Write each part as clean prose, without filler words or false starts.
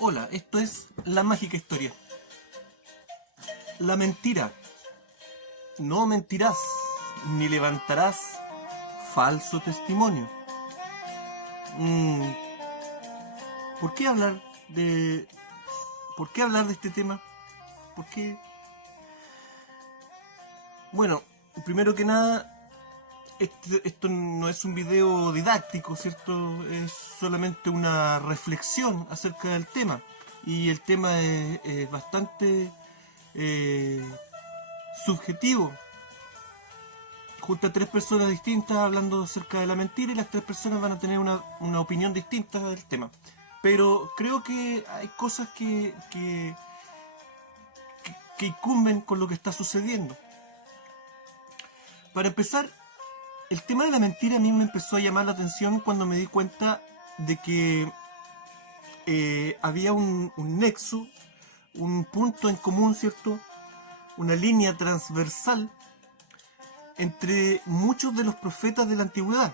Hola, esto es La Mágica Historia. La mentira. No mentirás, ni levantarás falso testimonio. Mm, ¿Por qué hablar de... ¿Por qué hablar de este tema? ¿Por qué? Bueno, primero que nada, esto no es un video didáctico, ¿cierto? Es solamente una reflexión acerca del tema. Y el tema es bastante eh, subjetivo. Junto a tres personas distintas hablando acerca de la mentira y las tres personas van a tener una opinión distinta del tema. Pero creo que hay cosas que incumben con lo que está sucediendo. Para empezar, el tema de la mentira a mí me empezó a llamar la atención cuando me di cuenta de que había un nexo, un punto en común, ¿cierto? Una línea transversal entre muchos de los profetas de la antigüedad.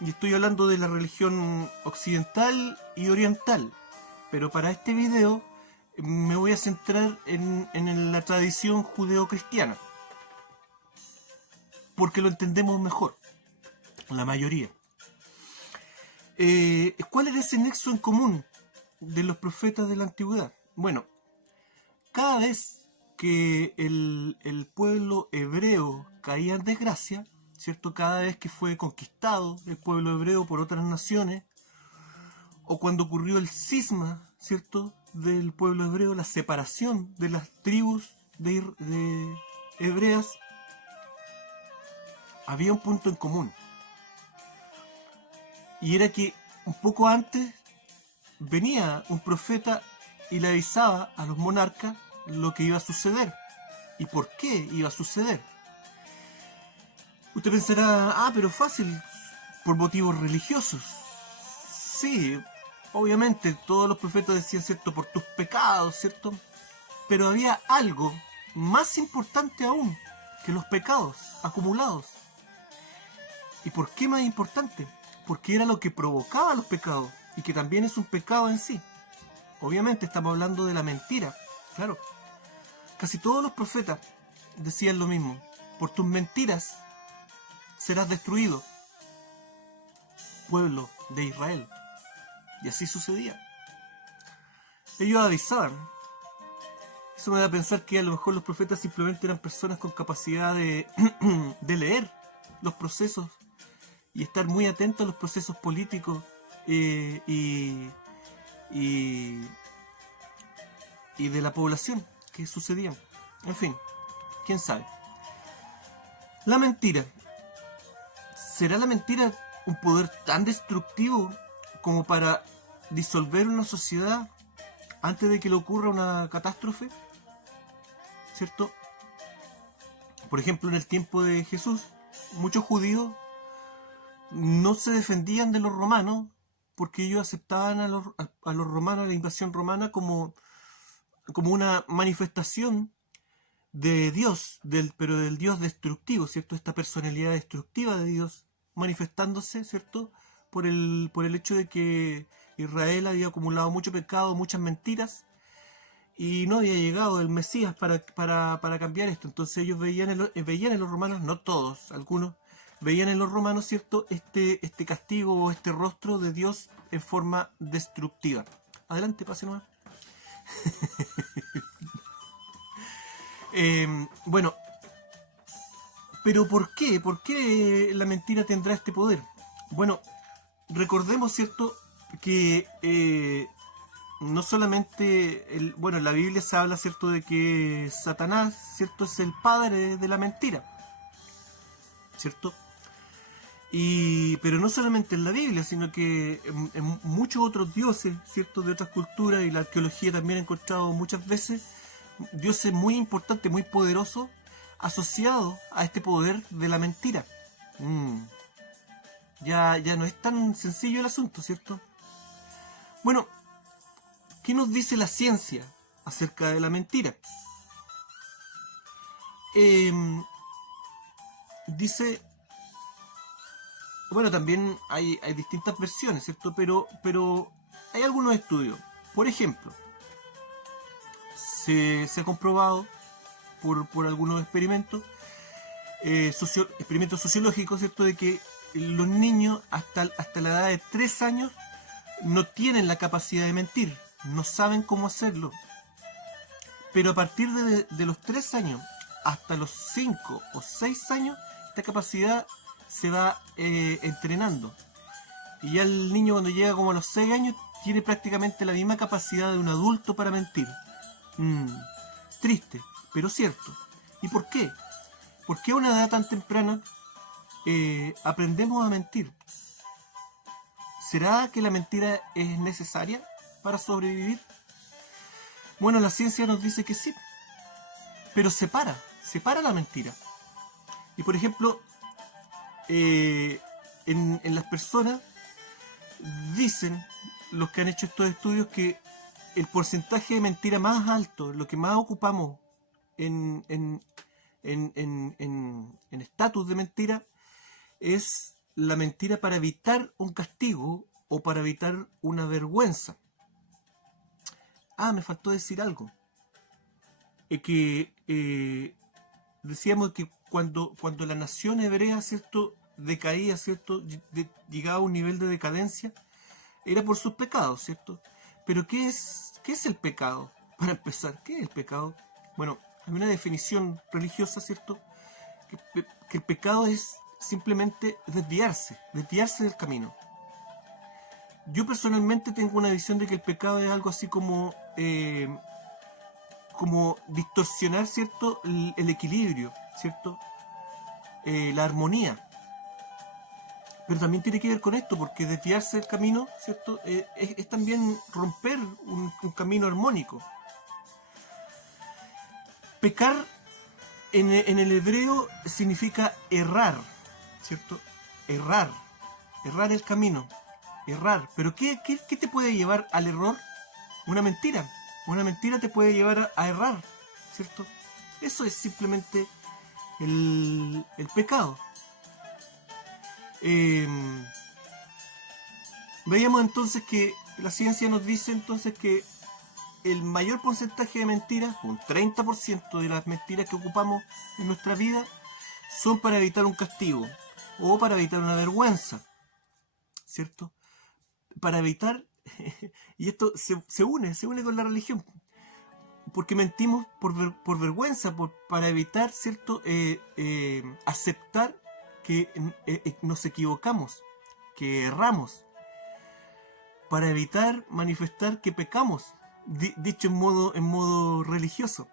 Y estoy hablando de la religión occidental y oriental. Pero para este video me voy a centrar en la tradición judeocristiana. Porque lo entendemos mejor, la mayoría. ¿Cuál era ese nexo en común de los profetas de la antigüedad? Bueno, cada vez que el pueblo hebreo caía en desgracia, ¿cierto? Cada vez que fue conquistado el pueblo hebreo por otras naciones, o cuando ocurrió el cisma, ¿cierto? Del pueblo hebreo, la separación de las tribus de hebreas, había un punto en común. Y era que un poco antes venía un profeta y le avisaba a los monarcas lo que iba a suceder y por qué iba a suceder. Usted pensará, pero fácil, por motivos religiosos. Sí, obviamente todos los profetas decían, ¿cierto?, por tus pecados, ¿cierto? Pero había algo más importante aún que los pecados acumulados. ¿Y por qué más importante? Porque era lo que provocaba los pecados y que también es un pecado en sí. Obviamente estamos hablando de la mentira, claro. Casi todos los profetas decían lo mismo. Por tus mentiras serás destruido, pueblo de Israel. Y así sucedía. Ellos avisaban. Eso me da a pensar que a lo mejor los profetas simplemente eran personas con capacidad de leer los procesos y estar muy atentos a los procesos políticos y de la población que sucedían. En fin, quién sabe. La mentira. ¿Será la mentira un poder tan destructivo como para disolver una sociedad antes de que le ocurra una catástrofe? ¿Cierto? Por ejemplo, en el tiempo de Jesús, muchos judíos no se defendían de los romanos porque ellos aceptaban a los romanos, a la invasión romana, como una manifestación de Dios, pero del Dios destructivo, ¿cierto? Esta personalidad destructiva de Dios manifestándose, ¿cierto? Por el hecho de que Israel había acumulado mucho pecado, muchas mentiras, y no había llegado el Mesías para cambiar esto. Entonces ellos veían en los romanos, no todos, algunos, veían en los romanos, ¿cierto?, este castigo o este rostro de Dios en forma destructiva. Adelante, pase nomás. Bueno, pero ¿por qué? ¿Por qué la mentira tendrá este poder? Bueno, recordemos, ¿cierto?, que no solamente, bueno, en la Biblia se habla, ¿cierto?, de que Satanás, ¿cierto?, es el padre de la mentira, ¿cierto? Pero no solamente en la Biblia, sino que en muchos otros dioses, ¿cierto?, de otras culturas, y la arqueología también ha encontrado muchas veces dioses muy importantes, muy poderosos, asociados a este poder de la mentira. Ya no es tan sencillo el asunto, ¿cierto? Bueno, ¿qué nos dice la ciencia acerca de la mentira? Dice, bueno, también hay distintas versiones, ¿cierto? Pero hay algunos estudios. Por ejemplo, se ha comprobado por algunos experimentos, experimentos sociológicos, ¿cierto?, de que los niños hasta la edad de 3 años no tienen la capacidad de mentir, no saben cómo hacerlo. Pero a partir de los 3 años hasta los 5 o 6 años, esta capacidad se va entrenando. Y ya el niño, cuando llega como a los 6 años, tiene prácticamente la misma capacidad de un adulto para mentir. Triste, pero cierto. ¿Y por qué? ¿Por qué a una edad tan temprana aprendemos a mentir? ¿Será que la mentira es necesaria para sobrevivir? Bueno, la ciencia nos dice que sí, pero separa la mentira. Y por ejemplo, en las personas dicen los que han hecho estos estudios que el porcentaje de mentira más alto, lo que más ocupamos en estatus de mentira, es la mentira para evitar un castigo o para evitar una vergüenza. Me faltó decir algo. Decíamos que cuando la nación hebrea, ¿cierto?, decaía, ¿cierto?, llegaba a un nivel de decadencia, era por sus pecados, ¿cierto? Pero ¿qué es el pecado? Para empezar, ¿qué es el pecado? Bueno, hay una definición religiosa, ¿cierto?, que el pecado es simplemente desviarse del camino. Yo personalmente tengo una visión de que el pecado es algo así como distorsionar, ¿cierto?, el equilibrio, ¿cierto?, la armonía. Pero también tiene que ver con esto, porque desviarse del camino, ¿cierto?, es también romper un camino armónico. Pecar en el hebreo significa errar, ¿cierto? Errar el camino, errar. Pero ¿qué te puede llevar al error? Una mentira. Una mentira te puede llevar a errar, ¿cierto? Eso es simplemente el pecado. Veíamos entonces que la ciencia nos dice entonces que el mayor porcentaje de mentiras, un 30% de las mentiras que ocupamos en nuestra vida, son para evitar un castigo o para evitar una vergüenza, ¿cierto? Para evitar, y esto se une con la religión, porque mentimos por vergüenza, para evitar, ¿cierto?, aceptar que nos equivocamos, que erramos, para evitar manifestar que pecamos, dicho en modo religioso.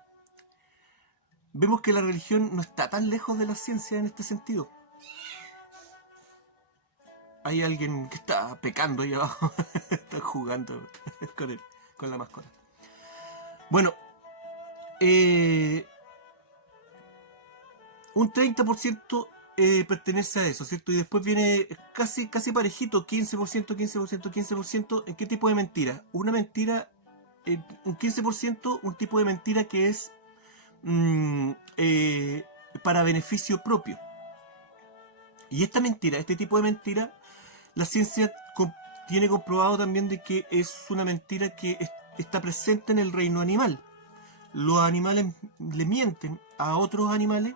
Vemos que la religión no está tan lejos de la ciencia en este sentido. Hay alguien que está pecando ahí abajo, está jugando con la mascota. Bueno, un 30% pertenece a eso, ¿cierto? Y después viene casi parejito, 15%. ¿En qué tipo de mentira? Una mentira, un 15%, un tipo de mentira que es para beneficio propio. Y esta mentira, este tipo de mentira, la ciencia tiene comprobado también de que es una mentira que está presente en el reino animal. Los animales le mienten a otros animales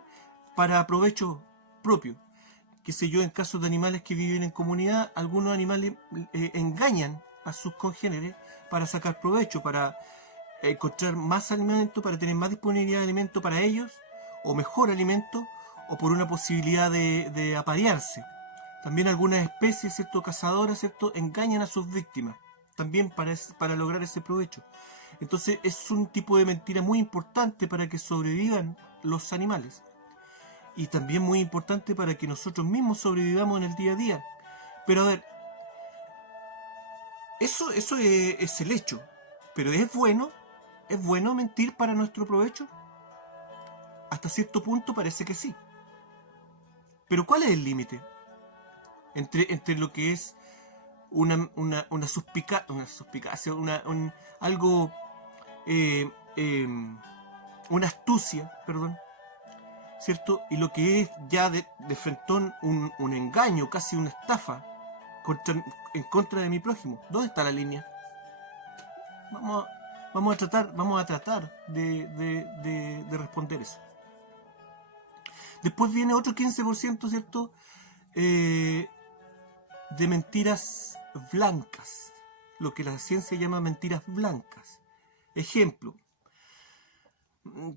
para provecho propio. Qué sé yo, en casos de animales que viven en comunidad, algunos animales engañan a sus congéneres para sacar provecho, para encontrar más alimento, para tener más disponibilidad de alimento para ellos, o mejor alimento, o por una posibilidad de aparearse. También algunas especies, ¿cierto?, cazadoras, ¿cierto?, engañan a sus víctimas, también para lograr ese provecho. Entonces es un tipo de mentira muy importante para que sobrevivan los animales. Y también muy importante para que nosotros mismos sobrevivamos en el día a día. Pero a ver, eso es el hecho. Pero ¿es bueno mentir para nuestro provecho? Hasta cierto punto parece que sí. Pero ¿cuál es el límite? Entre lo que es una suspicacia, algo, una astucia, perdón, ¿cierto? Y lo que es ya de frentón un engaño, casi una estafa en contra de mi prójimo. ¿Dónde está la línea? vamos a tratar de responder eso. Después viene otro 15%, ¿cierto? De mentiras blancas, lo que la ciencia llama mentiras blancas. Ejemplo,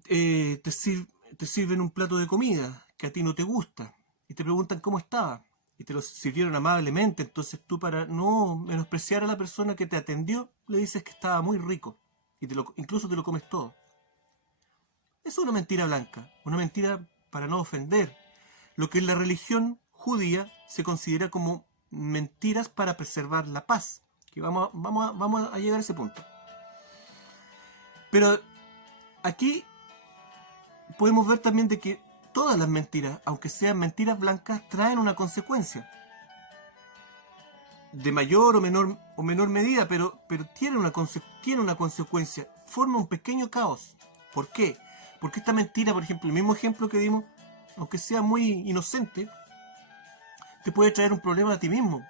te sirven un plato de comida que a ti no te gusta y te preguntan cómo estaba y te lo sirvieron amablemente, entonces tú, para no menospreciar a la persona que te atendió, le dices que estaba muy rico y incluso te lo comes todo. Es una mentira blanca, una mentira para no ofender, lo que en la religión judía se considera como mentiras para preservar la paz, que vamos a llegar a ese punto. Pero aquí podemos ver también de que todas las mentiras, aunque sean mentiras blancas, traen una consecuencia. De mayor o menor medida, pero tiene una consecuencia. Forma un pequeño caos. ¿Por qué? Porque esta mentira, por ejemplo, el mismo ejemplo que dimos, aunque sea muy inocente, te puede traer un problema a ti mismo.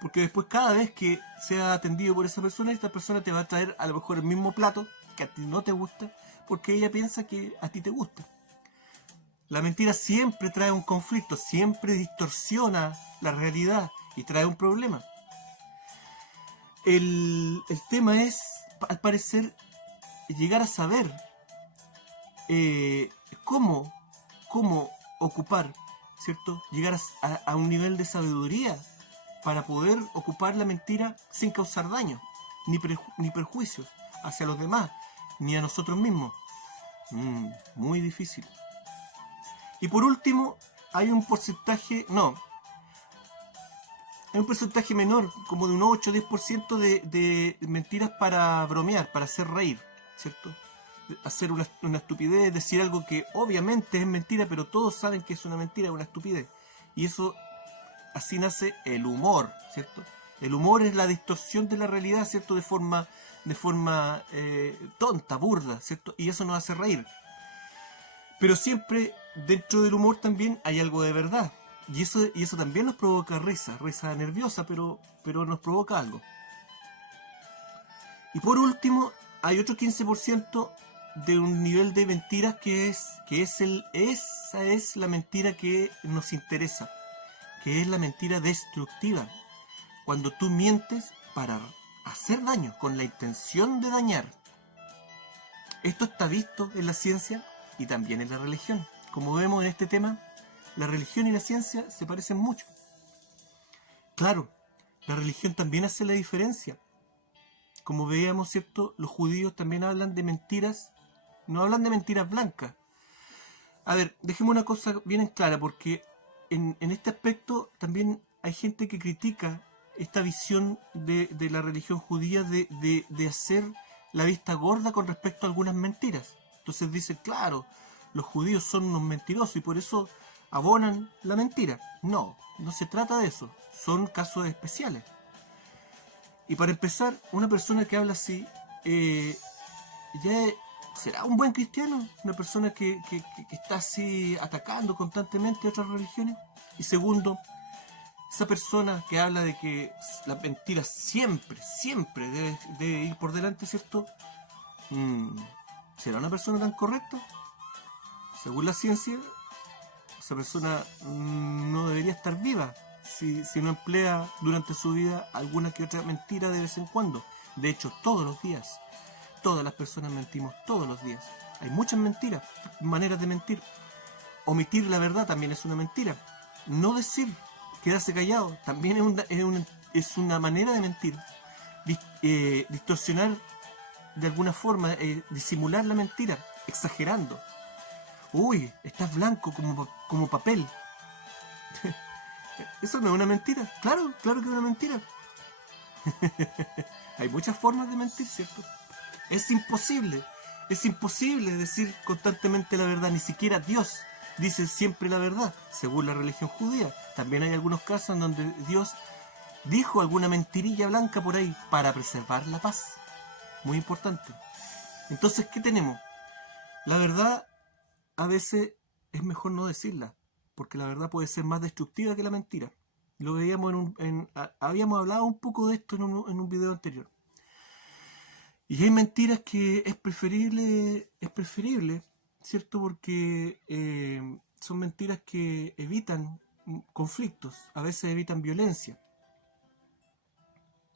Porque después, cada vez que sea atendido por esa persona, esta persona te va a traer a lo mejor el mismo plato que a ti no te gusta, porque ella piensa que a ti te gusta. La mentira siempre trae un conflicto, siempre distorsiona la realidad y trae un problema. El tema es, al parecer, llegar a saber cómo ocupar, ¿cierto? Llegar a un nivel de sabiduría para poder ocupar la mentira sin causar daño, ni perjuicios hacia los demás, ni a nosotros mismos. Muy difícil. Y por último, hay un porcentaje menor, como de un 8 o 10% de mentiras para bromear, para hacer reír, ¿cierto? Hacer una estupidez, decir algo que obviamente es mentira, pero todos saben que es una mentira, una estupidez. Y eso, así nace el humor, ¿cierto? El humor es la distorsión de la realidad, ¿cierto? De forma tonta, burda, ¿cierto? Y eso nos hace reír. Pero siempre dentro del humor también hay algo de verdad. Y eso también nos provoca risa nerviosa, pero nos provoca algo. Y por último, hay otro 15% de un nivel de mentiras esa es la mentira que nos interesa, que es la mentira destructiva. Cuando tú mientes para hacer daño, con la intención de dañar. Esto está visto en la ciencia y también en la religión. Como vemos en este tema, la religión y la ciencia se parecen mucho. Claro, la religión también hace la diferencia. Como veíamos, ¿cierto? Los judíos también hablan de mentiras, no hablan de mentiras blancas. A ver, dejemos una cosa bien en clara, porque en este aspecto también hay gente que critica esta visión de la religión judía de hacer la vista gorda con respecto a algunas mentiras. Entonces dicen, claro, los judíos son unos mentirosos y por eso abonan la mentira. No se trata de eso, son casos especiales. Y para empezar, una persona que habla así, ¿será un buen cristiano? Una persona que está así atacando constantemente a otras religiones. Y segundo, esa persona que habla de que la mentira siempre debe ir por delante, ¿cierto? ¿Será una persona tan correcta? Según la ciencia, esa persona no debería estar viva si no emplea durante su vida alguna que otra mentira de vez en cuando. De hecho, todos los días. Todas las personas mentimos todos los días. Hay muchas mentiras, maneras de mentir. Omitir la verdad también es una mentira. No decir, quedarse callado, también es una manera de mentir. Distorsionar de alguna forma, disimular la mentira, exagerando. Uy, estás blanco como papel. ¿Eso no es una mentira? Claro que es una mentira. Hay muchas formas de mentir, ¿cierto? Es imposible decir constantemente la verdad. Ni siquiera Dios dice siempre la verdad, según la religión judía. También hay algunos casos en donde Dios dijo alguna mentirilla blanca por ahí para preservar la paz. Muy importante. Entonces, ¿qué tenemos? La verdad, a veces es mejor no decirla, porque la verdad puede ser más destructiva que la mentira. Lo veíamos habíamos hablado un poco de esto en un video anterior. Y hay mentiras que es preferible, ¿cierto? Porque son mentiras que evitan conflictos, a veces evitan violencia.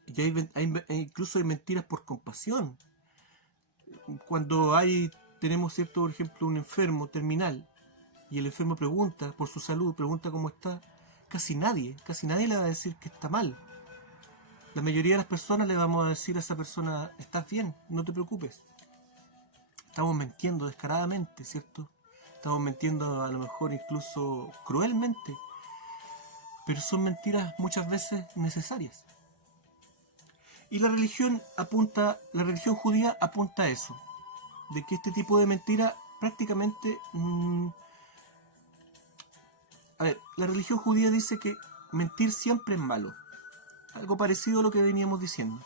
Y incluso hay mentiras por compasión. Cuando tenemos, ¿cierto? Por ejemplo, un enfermo terminal y el enfermo pregunta por su salud, pregunta cómo está, casi nadie le va a decir que está mal. La mayoría de las personas le vamos a decir a esa persona, estás bien, no te preocupes. Estamos mintiendo descaradamente, ¿cierto? Estamos mintiendo a lo mejor incluso cruelmente, pero son mentiras muchas veces necesarias. Y la religión judía apunta a eso, de que este tipo de mentira prácticamente... la religión judía dice que mentir siempre es malo. Algo parecido a lo que veníamos diciendo.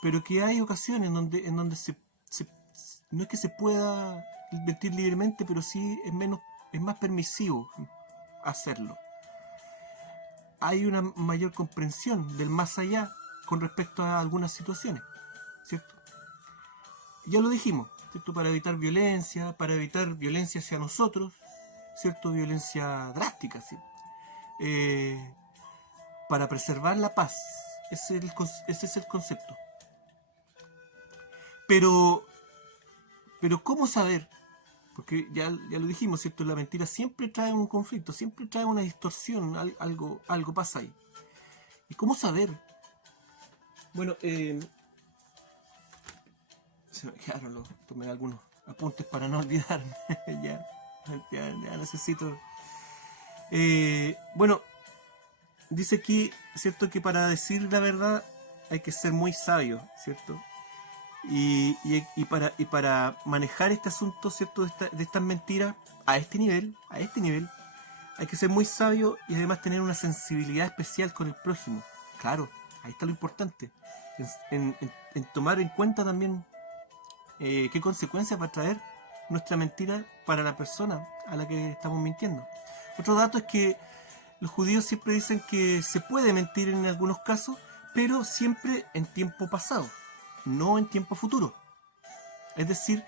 Pero que hay ocasiones en donde no es que se pueda mentir libremente, pero sí es más permisivo hacerlo. Hay una mayor comprensión del más allá con respecto a algunas situaciones, ¿cierto? Ya lo dijimos, ¿cierto? Para evitar violencia hacia nosotros, ¿cierto? Violencia drástica, ¿sí? Para preservar la paz. Ese es el concepto. Pero ¿cómo saber? Porque ya lo dijimos, ¿cierto? La mentira siempre trae un conflicto, siempre trae una distorsión, algo pasa ahí. ¿Y cómo saber? Bueno, se me quedaron tomé algunos apuntes para no olvidarme. ya necesito. Bueno, dice aquí, ¿cierto? Que para decir la verdad hay que ser muy sabio, ¿cierto? Y para manejar este asunto, ¿cierto? De estas mentiras a este nivel, hay que ser muy sabio y además tener una sensibilidad especial con el prójimo. Claro, ahí está lo importante. En tomar en cuenta también qué consecuencias va a traer nuestra mentira para la persona a la que estamos mintiendo. Otro dato es que los judíos siempre dicen que se puede mentir en algunos casos, pero siempre en tiempo pasado, no en tiempo futuro. Es decir,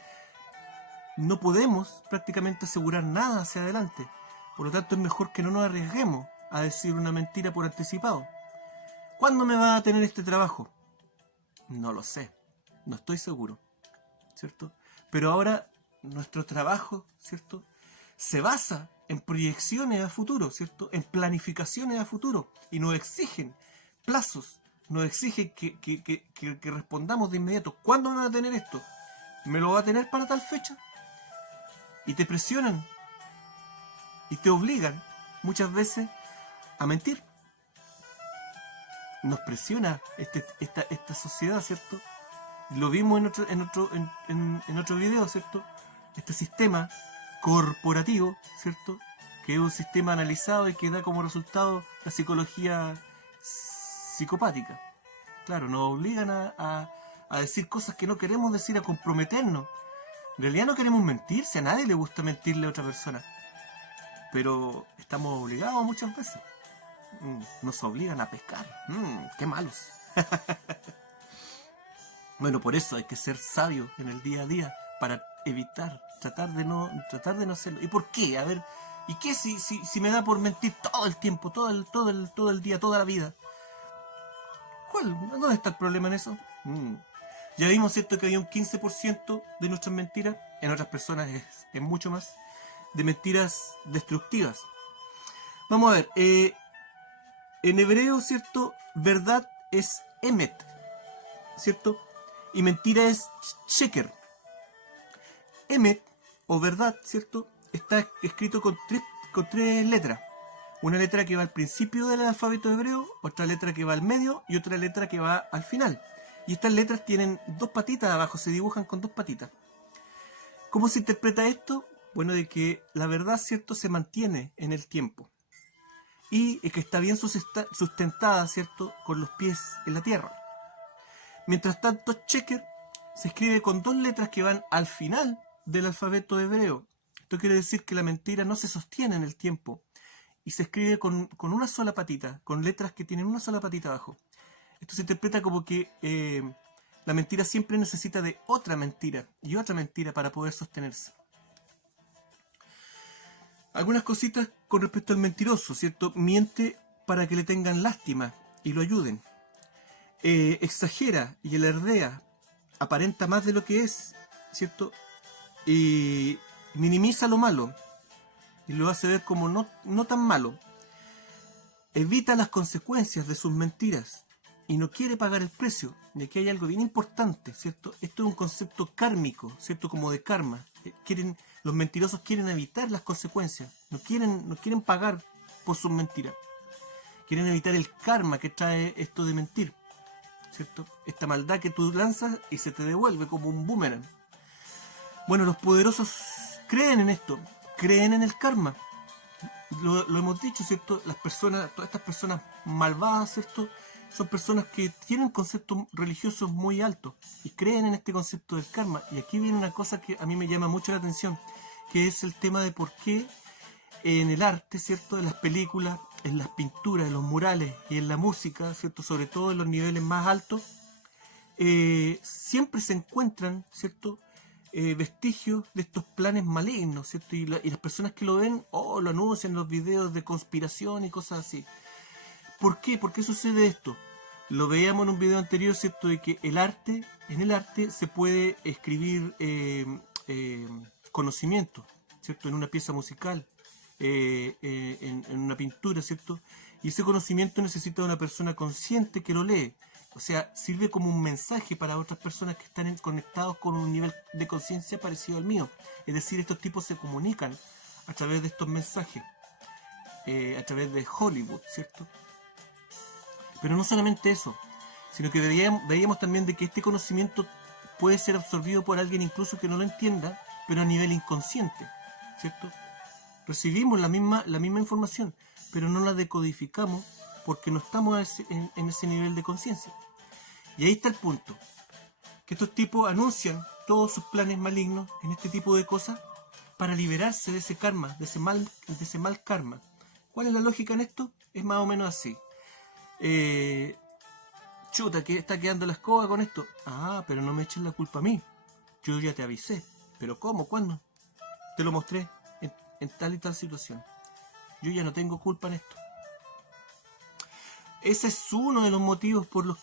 no podemos prácticamente asegurar nada hacia adelante. Por lo tanto, es mejor que no nos arriesguemos a decir una mentira por anticipado. ¿Cuándo me va a tener este trabajo? No lo sé, no estoy seguro, ¿cierto? Pero ahora nuestro trabajo, ¿cierto?, se basa en proyecciones a futuro, ¿cierto?, en planificaciones a futuro, y nos exigen plazos, nos exigen que respondamos de inmediato. ¿Cuándo me va a tener esto? ¿Me lo va a tener para tal fecha? Y te presionan y te obligan muchas veces a mentir. Nos presiona esta sociedad, ¿cierto? Lo vimos en otro video, ¿cierto? Este sistema corporativo, ¿cierto? Que es un sistema analizado y que da como resultado la psicología psicopática. Claro, nos obligan a decir cosas que no queremos decir, a comprometernos. En realidad no queremos mentir, si a nadie le gusta mentirle a otra persona. Pero estamos obligados muchas veces. Nos obligan a pescar. ¡Qué malos! Bueno, por eso hay que ser sabio en el día a día para evitar, tratar de no hacerlo. ¿Y por qué? A ver, ¿y qué si me da por mentir todo el tiempo, todo el día, toda la vida? ¿Dónde está el problema en eso? Ya vimos, ¿cierto?, que había un 15% de nuestras mentiras, en otras personas es mucho más, de mentiras destructivas. Vamos a ver, en hebreo, ¿cierto?, verdad es emet, ¿cierto? Y mentira es sheker. Emet, o verdad, ¿cierto?, está escrito con tres letras. Una letra que va al principio del alfabeto hebreo, otra letra que va al medio y otra letra que va al final. Y estas letras tienen dos patitas abajo, se dibujan con dos patitas. ¿Cómo se interpreta esto? Bueno, de que la verdad, ¿cierto?, se mantiene en el tiempo. Y es que está bien sustentada, ¿cierto?, con los pies en la tierra. Mientras tanto, sheker se escribe con dos letras que van al final del alfabeto hebreo. Esto quiere decir que la mentira no se sostiene en el tiempo y se escribe con una sola patita, con letras que tienen una sola patita abajo. Esto se interpreta como que La mentira siempre necesita de otra mentira y otra mentira para poder sostenerse. Algunas cositas con respecto al mentiroso, ¿cierto? Miente para que le tengan lástima y lo ayuden. Exagera y alardea, aparenta más de lo que es, ¿cierto? Y minimiza lo malo y lo hace ver como no tan malo. Evita las consecuencias de sus mentiras y no quiere pagar el precio. Y aquí hay algo bien importante, ¿cierto? Esto es un concepto kármico, ¿cierto? Como de karma. Los mentirosos quieren evitar las consecuencias, no quieren pagar por sus mentiras. Quieren evitar el karma que trae esto de mentir, ¿cierto? Esta maldad que tú lanzas y se te devuelve como un boomerang. Bueno, los poderosos creen en esto, creen en el karma. Lo hemos dicho, ¿cierto? Todas estas personas malvadas, ¿cierto? Son personas que tienen conceptos religiosos muy altos y creen en este concepto del karma. Y aquí viene una cosa que a mí me llama mucho la atención, que es el tema de por qué en el arte, ¿cierto? En las películas, en las pinturas, en los murales y en la música, ¿cierto? Sobre todo en los niveles más altos, siempre se encuentran, ¿cierto? Vestigios de estos planes malignos, ¿cierto? Y las personas que lo ven, lo anuncian en los videos de conspiración y cosas así. ¿Por qué? ¿Por qué sucede esto? Lo veíamos en un video anterior, ¿cierto? De que en el arte se puede escribir conocimiento, ¿cierto? En una pieza musical, en una pintura, ¿cierto? Y ese conocimiento necesita de una persona consciente que lo lee. O sea, sirve como un mensaje para otras personas que están conectados con un nivel de conciencia parecido al mío. Es decir, estos tipos se comunican a través de estos mensajes, a través de Hollywood, ¿cierto? Pero no solamente eso, sino que veíamos también de que este conocimiento puede ser absorbido por alguien incluso que no lo entienda, pero a nivel inconsciente, ¿cierto? Recibimos la misma información, pero no la decodificamos porque no estamos en ese nivel de conciencia. Y ahí está el punto, que estos tipos anuncian todos sus planes malignos en este tipo de cosas para liberarse de ese karma, de ese mal karma. ¿Cuál es la lógica en esto? Es más o menos así. Chuta, que está quedando la escoba con esto. Pero no me eches la culpa a mí. Yo ya te avisé. ¿Pero cómo? ¿Cuándo? Te lo mostré en tal y tal situación. Yo ya no tengo culpa en esto. Ese es uno de los motivos por lo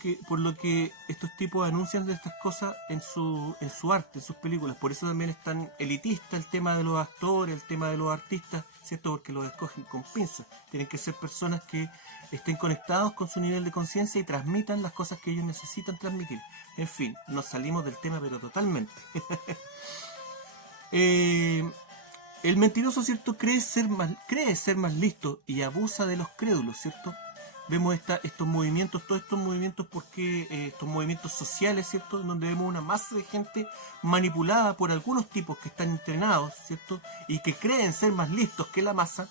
que estos tipos anuncian de estas cosas en su arte, en sus películas. Por eso también es tan elitista el tema de los actores, el tema de los artistas, ¿cierto? Porque los escogen con pinzas. Tienen que ser personas que estén conectados con su nivel de conciencia y transmitan las cosas que ellos necesitan transmitir. En fin, nos salimos del tema, pero totalmente. El mentiroso, ¿cierto? Cree ser más listo y abusa de los crédulos, ¿cierto? Vemos estos movimientos, todos estos movimientos, porque estos movimientos sociales, ¿cierto? Donde vemos una masa de gente manipulada por algunos tipos que están entrenados, ¿cierto? Y que creen ser más listos que la masa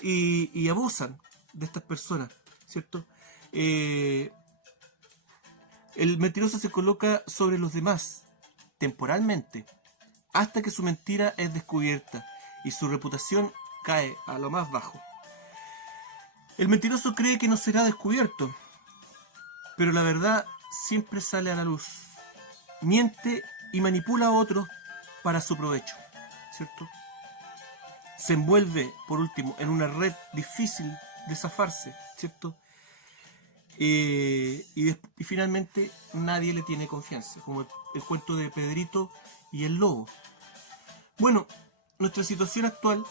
y abusan de estas personas, ¿cierto? El mentiroso se coloca sobre los demás temporalmente hasta que su mentira es descubierta y su reputación cae a lo más bajo. El mentiroso cree que no será descubierto, pero la verdad siempre sale a la luz. Miente y manipula a otros para su provecho, ¿cierto? Se envuelve, por último, en una red difícil de zafarse, ¿cierto? Y finalmente nadie le tiene confianza, como el cuento de Pedrito y el lobo. Bueno, nuestra situación actual,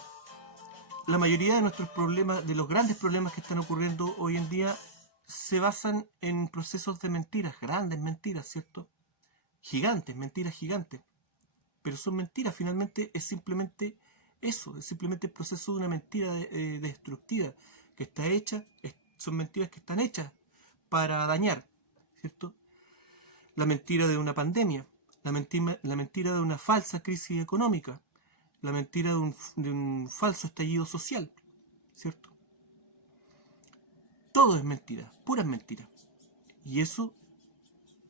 la mayoría de nuestros problemas, de los grandes problemas que están ocurriendo hoy en día, se basan en procesos de mentiras, grandes mentiras, ¿cierto? Gigantes, mentiras gigantes. Pero son mentiras, finalmente es simplemente eso, es simplemente el proceso de una mentira destructiva que está hecha, son mentiras que están hechas para dañar, ¿cierto? La mentira de una pandemia, la mentira de una falsa crisis económica, la mentira de un falso estallido social, ¿cierto? Todo es mentira, puras mentiras. Y eso,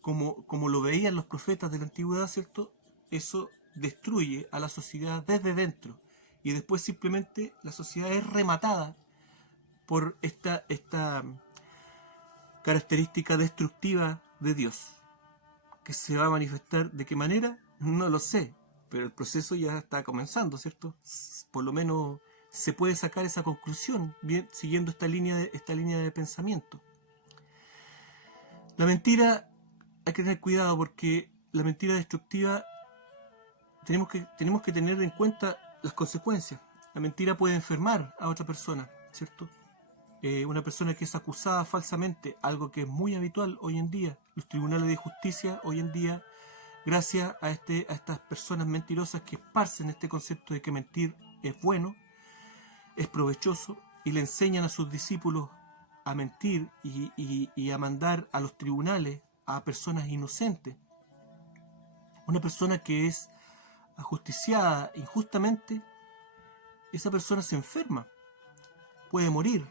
como lo veían los profetas de la antigüedad, ¿cierto? Eso destruye a la sociedad desde dentro. Y después simplemente la sociedad es rematada por esta característica destructiva de Dios. que se va a manifestar de qué manera, no lo sé, pero el proceso ya está comenzando, ¿cierto? Por lo menos se puede sacar esa conclusión, bien, siguiendo esta línea de pensamiento. La mentira, hay que tener cuidado porque la mentira destructiva tenemos que tener en cuenta las consecuencias. La mentira puede enfermar a otra persona, ¿cierto? Una persona que es acusada falsamente, algo que es muy habitual hoy en día. Los tribunales de justicia hoy en día, gracias a estas personas mentirosas que esparcen este concepto de que mentir es bueno, es provechoso, y le enseñan a sus discípulos a mentir y a mandar a los tribunales a personas inocentes. Una persona que es ajusticiada injustamente, esa persona se enferma, puede morir,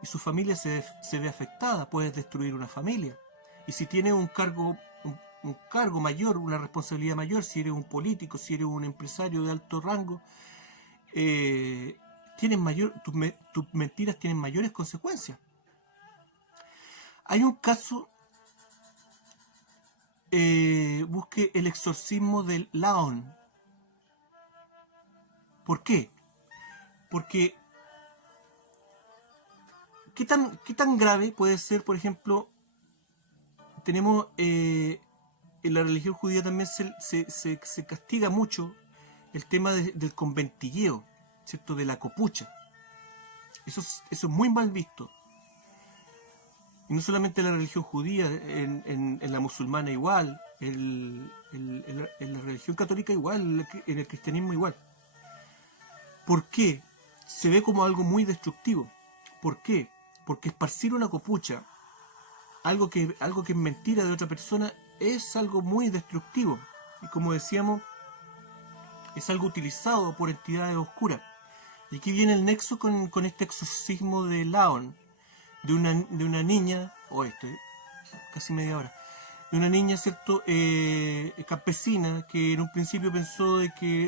y su familia se ve afectada, puede destruir una familia. Y si tiene un cargo mayor, una responsabilidad mayor, si eres un político, si eres un empresario de alto rango, tus mentiras tienen mayores consecuencias. Hay un caso, busque el exorcismo del Laon. ¿Por qué? Porque ¿qué tan grave puede ser, por ejemplo, tenemos en la religión judía también se castiga mucho el tema del conventilleo, ¿cierto? De la copucha. Eso es muy mal visto. Y no solamente en la religión judía, en la musulmana igual, en la religión católica igual, en el cristianismo igual. ¿Por qué? Se ve como algo muy destructivo. ¿Por qué? Porque esparcir una copucha, algo que es mentira de otra persona, es algo muy destructivo. Y como decíamos, es algo utilizado por entidades oscuras. Y aquí viene el nexo con este exorcismo de Laon, de una niña, casi media hora, de una niña, ¿cierto?, campesina, que en un principio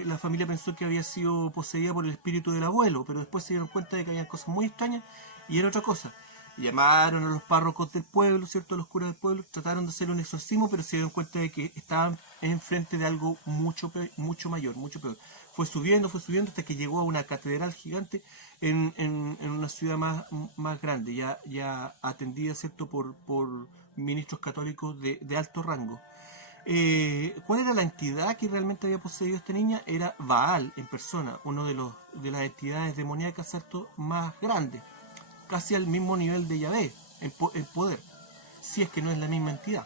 la familia pensó que había sido poseída por el espíritu del abuelo, pero después se dieron cuenta de que había cosas muy extrañas y era otra cosa. Llamaron a los párrocos del pueblo, ¿cierto?, a los curas del pueblo, trataron de hacer un exorcismo, pero se dieron cuenta de que estaban enfrente de algo mucho mayor, mucho peor. Fue subiendo hasta que llegó a una catedral gigante en una ciudad más grande, ya atendida, ¿cierto?, por ministros católicos de alto rango. ¿Cuál era la entidad que realmente había poseído a esta niña? Era Baal en persona, uno de las entidades demoníacas, ¿cierto?, más grandes, casi al mismo nivel de Yahvé en poder, si es que no es la misma entidad.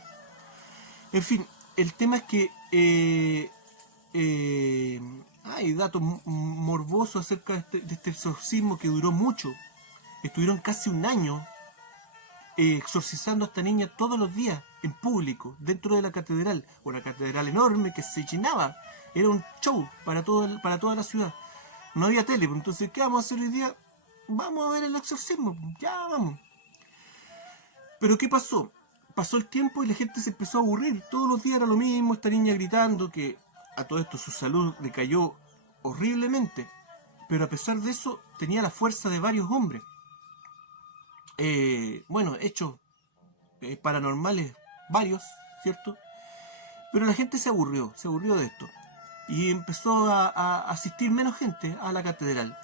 En fin, el tema es que hay datos morbosos acerca de este exorcismo que duró mucho. Estuvieron casi un año exorcizando a esta niña todos los días, en público, dentro de la catedral. Una catedral enorme que se llenaba. Era un show para toda la ciudad. No había tele, entonces, ¿qué vamos a hacer hoy día? Vamos a ver el exorcismo, ya vamos. Pero ¿qué pasó? Pasó el tiempo y la gente se empezó a aburrir. Todos los días era lo mismo, esta niña gritando, que a todo esto su salud decayó horriblemente. Pero a pesar de eso, tenía la fuerza de varios hombres. Hechos paranormales varios, ¿cierto? Pero la gente se aburrió de esto. Y empezó a asistir menos gente a la catedral.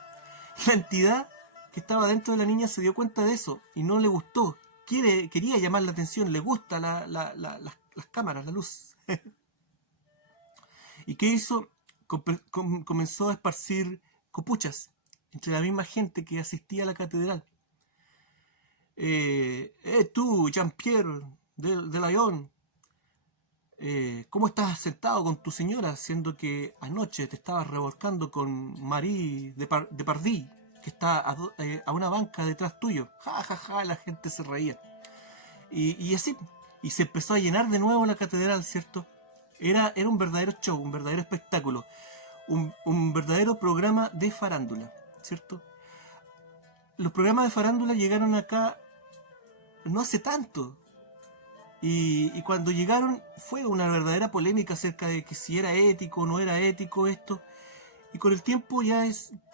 La entidad que estaba dentro de la niña se dio cuenta de eso y no le gustó. Quería llamar la atención, le gusta las cámaras, la luz. ¿Y qué hizo? Comenzó a esparcir copuchas entre la misma gente que asistía a la catedral. Tú, Jean-Pierre de Lyon, ¿cómo estás sentado con tu señora, siendo que anoche te estabas revolcando con Marie de Pardy, que está a una banca detrás tuyo? Ja, ja, ja, la gente se reía. Y así, y se empezó a llenar de nuevo la catedral, ¿cierto? Era un verdadero show, un verdadero espectáculo, un verdadero programa de farándula, ¿cierto? Los programas de farándula llegaron acá no hace tanto. Y cuando llegaron fue una verdadera polémica acerca de que si era ético o no era ético esto. Y con el tiempo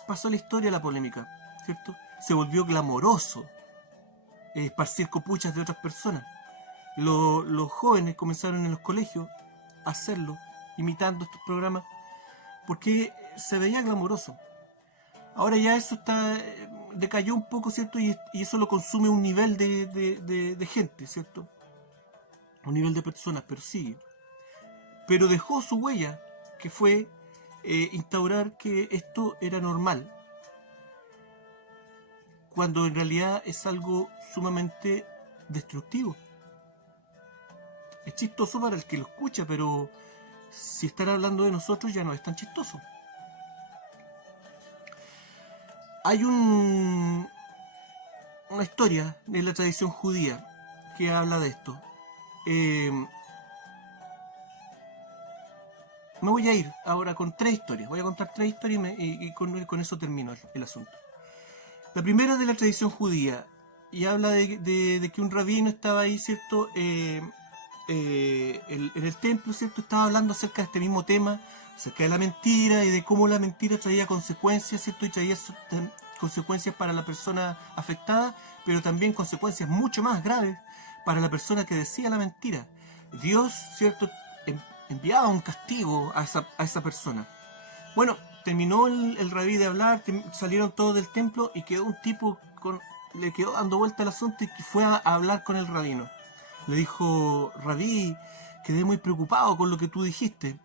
pasó a la historia la polémica, ¿cierto? Se volvió glamoroso esparcir copuchas de otras personas. Los jóvenes comenzaron en los colegios a hacerlo, imitando estos programas, porque se veía glamoroso. Ahora ya eso decayó un poco, ¿cierto? Y eso lo consume un nivel de gente, ¿cierto? Un nivel de personas, pero sigue. Pero dejó su huella, que fue instaurar que esto era normal, cuando en realidad es algo sumamente destructivo. Es chistoso para el que lo escucha, pero si están hablando de nosotros ya no es tan chistoso. Hay una historia de la tradición judía que habla de esto. Me voy a ir ahora con 3 historias. Voy a contar 3 historias y con eso termino el asunto. La primera es de la tradición judía y habla de que un rabino estaba ahí, ¿cierto? En el templo, ¿cierto? Estaba hablando acerca de este mismo tema, acerca de la mentira y de cómo la mentira traía consecuencias, ¿cierto? Y traía consecuencias para la persona afectada, pero también consecuencias mucho más graves para la persona que decía la mentira. Dios, ¿cierto? Enviaba un castigo a esa persona. Bueno, terminó el rabí de hablar, salieron todos del templo y quedó un tipo, le quedó dando vuelta al asunto y fue a hablar con el rabino. Le dijo: rabí, quedé muy preocupado con lo que tú dijiste.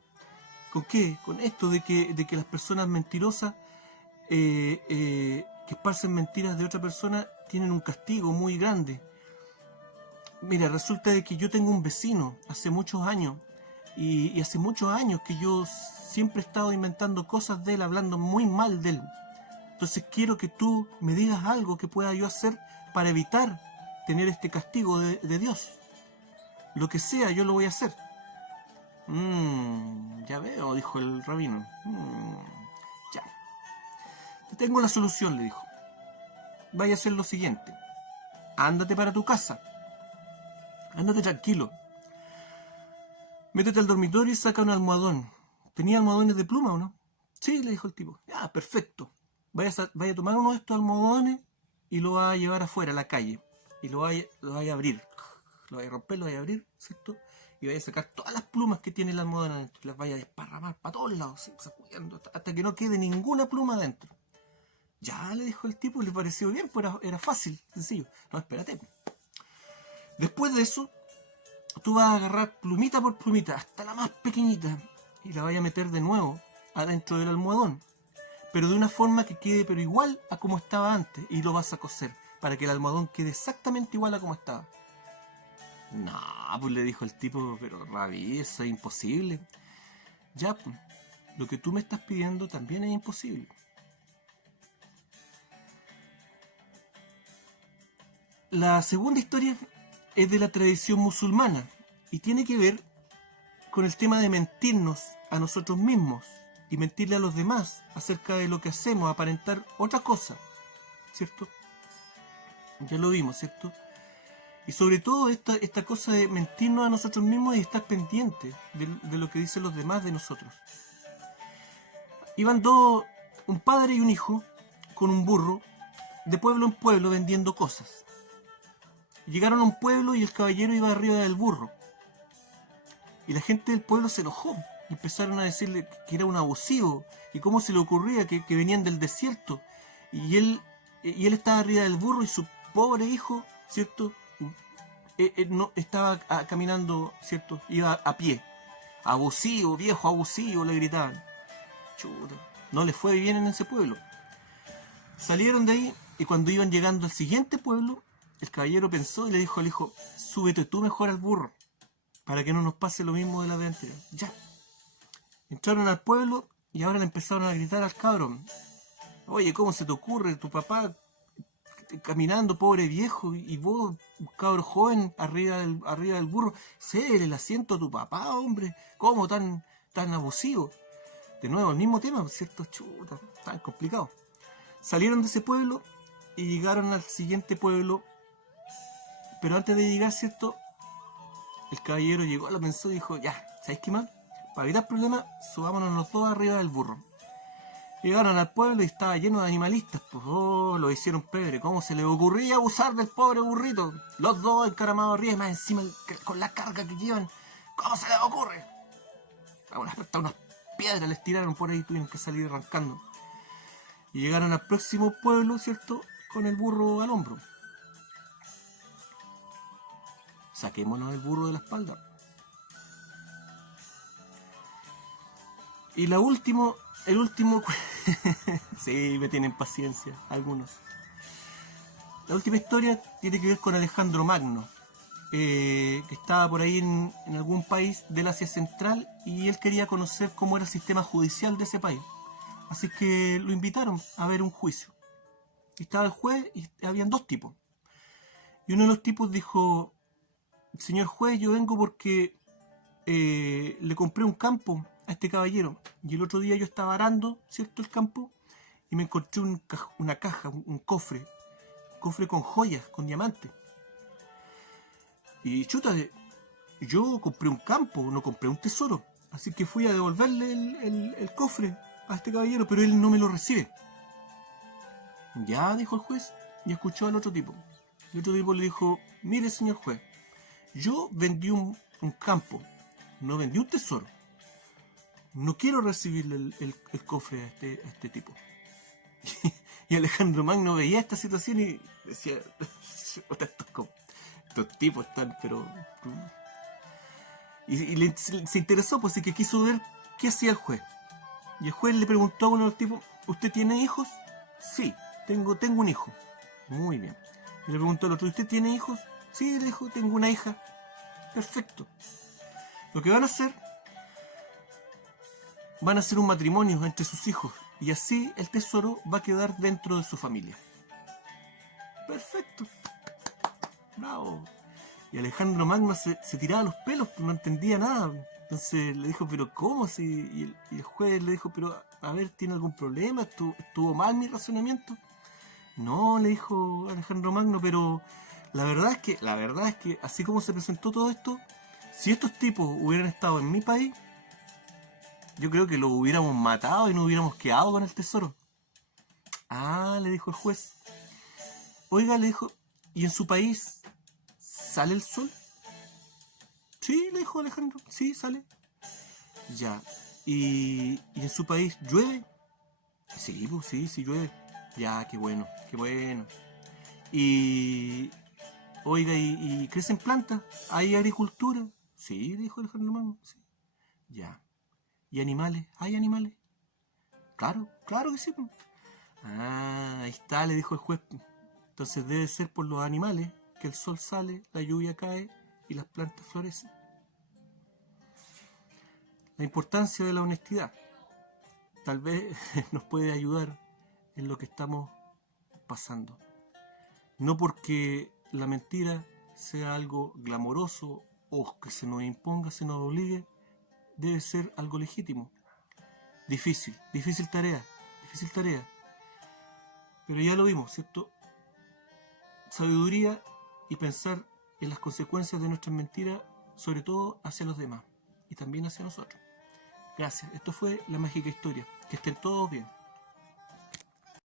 ¿Con qué? Con esto de que las personas mentirosas que esparcen mentiras de otra persona tienen un castigo muy grande. Mira, resulta de que yo tengo un vecino hace muchos años y hace muchos años que yo siempre he estado inventando cosas de él, hablando muy mal de él. Entonces quiero que tú me digas algo que pueda yo hacer para evitar tener este castigo de Dios. Lo que sea, yo lo voy a hacer. Ya veo, dijo el rabino. Ya. Te tengo la solución, le dijo. Vaya a hacer lo siguiente. Ándate para tu casa. Ándate tranquilo. Métete al dormitorio y saca un almohadón. ¿Tenía almohadones de pluma o no? Sí, le dijo el tipo. Ya, perfecto. Vaya a tomar uno de estos almohadones y lo va a llevar afuera, a la calle. Y lo vaya a abrir. Lo vaya a romper, lo vaya a abrir, ¿cierto? Y vaya a sacar todas las plumas que tiene el almohadón adentro. Las vaya a desparramar para todos lados, sacudiendo, hasta que no quede ninguna pluma adentro. Ya, le dijo el tipo, le pareció bien, pues era fácil, sencillo. No, espérate. Después de eso, tú vas a agarrar plumita por plumita, hasta la más pequeñita, y la vas a meter de nuevo adentro del almohadón, pero de una forma que quede pero igual a como estaba antes, y lo vas a coser para que el almohadón quede exactamente igual a como estaba. No, pues le dijo el tipo, pero rabí, eso es imposible. Ya, pues, lo que tú me estás pidiendo también es imposible. La segunda historia es de la tradición musulmana y tiene que ver con el tema de mentirnos a nosotros mismos y mentirle a los demás acerca de lo que hacemos, aparentar otra cosa, ¿cierto? Ya lo vimos, ¿cierto? Y sobre todo esta cosa de mentirnos a nosotros mismos y estar pendientes de lo que dicen los demás de nosotros. Iban un padre y un hijo con un burro de pueblo en pueblo vendiendo cosas. Llegaron a un pueblo y el caballero iba arriba del burro. Y la gente del pueblo se enojó. Empezaron a decirle que era un abusivo. Y cómo se le ocurría que venían del desierto. Y él estaba arriba del burro y su pobre hijo, ¿cierto? No estaba caminando, ¿cierto? Iba a pie. Abusivo, viejo abusivo, le gritaban. Chuta, no les fue bien en ese pueblo. Salieron de ahí y cuando iban llegando al siguiente pueblo, el caballero pensó y le dijo al hijo: súbete tú mejor al burro, para que no nos pase lo mismo de la vez anterior. Ya. Entraron al pueblo y ahora le empezaron a gritar al cabrón: oye, ¿cómo se te ocurre? Tu papá caminando, pobre viejo, y vos, un cabro joven, arriba del burro. Cédele el asiento a tu papá, hombre. ¿Cómo tan abusivo? De nuevo, el mismo tema, ¿cierto? Chuta, tan complicado. Salieron de ese pueblo y llegaron al siguiente pueblo. Pero antes de llegar, ¿cierto? El caballero llegó, lo pensó y dijo: ya, ¿sabéis qué más? Para evitar problemas, subámonos los dos arriba del burro. Llegaron al pueblo y estaba lleno de animalistas. Pues, oh, lo hicieron pebre. ¿Cómo se les ocurría abusar del pobre burrito? Los dos encaramados arriba, más encima con la carga que llevan. ¿Cómo se les ocurre? Hasta unas piedras les tiraron por ahí, tuvieron que salir arrancando. Y llegaron al próximo pueblo, ¿cierto? Con el burro al hombro. Saquémonos el burro de la espalda. Y el último... sí, me tienen paciencia, algunos. La última historia tiene que ver con Alejandro Magno, que estaba por ahí en algún país del Asia Central y él quería conocer cómo era el sistema judicial de ese país. Así que lo invitaron a ver un juicio. Y estaba el juez y habían dos tipos. Y uno de los tipos dijo: señor juez, yo vengo porque le compré un campo a este caballero. Y el otro día yo estaba arando, ¿cierto?, el campo, y me encontré una caja, un cofre con joyas, con diamantes. Y chuta, yo compré un campo, no compré un tesoro. Así que fui a devolverle el cofre a este caballero, pero él no me lo recibe. Ya, dijo el juez, y escuchó al otro tipo. El otro tipo le dijo: mire, señor juez, yo vendí un campo, no vendí un tesoro. No quiero recibirle el cofre a este tipo. Y Alejandro Magno veía esta situación y decía: estos tipos están, pero... Y se interesó, pues, y que quiso ver qué hacía el juez. Y el juez le preguntó a uno de los tipos: ¿usted tiene hijos? Sí, tengo un hijo. Muy bien. Y le preguntó al otro: ¿usted tiene hijos? Sí, le dijo: tengo una hija. Perfecto. Lo que van a hacer un matrimonio entre sus hijos, y así el tesoro va a quedar dentro de su familia. Perfecto. Bravo. Y Alejandro Magno se tiraba los pelos, no entendía nada. Entonces le dijo: ¿pero cómo? Y el juez le dijo: pero a ver, ¿tiene algún problema? ¿Estuvo mal mi razonamiento? No, le dijo Alejandro Magno, pero la verdad es que así como se presentó todo esto, si estos tipos hubieran estado en mi país, yo creo que los hubiéramos matado y nos hubiéramos quedado con el tesoro. Ah, le dijo el juez. Oiga, le dijo, ¿y en su país sale el sol? Sí, le dijo Alejandro, sí, sale. Ya. ¿Y en su país llueve? Sí, pues sí llueve. Ya, qué bueno, qué bueno. Y... oiga, ¿y crecen plantas? ¿Hay agricultura? Sí, dijo Alejandro Magno, sí. Ya. ¿Y animales? ¿Hay animales? Claro, claro que sí. Ah, ahí está, le dijo el juez. Entonces debe ser por los animales que el sol sale, la lluvia cae y las plantas florecen. La importancia de la honestidad tal vez nos puede ayudar en lo que estamos pasando. No porque la mentira sea algo glamoroso o que se nos imponga, se nos obligue, debe ser algo legítimo. Difícil tarea. Pero ya lo vimos, ¿cierto? Sabiduría y pensar en las consecuencias de nuestras mentiras, sobre todo hacia los demás y también hacia nosotros. Gracias. Esto fue La Mágica Historia. Que estén todos bien.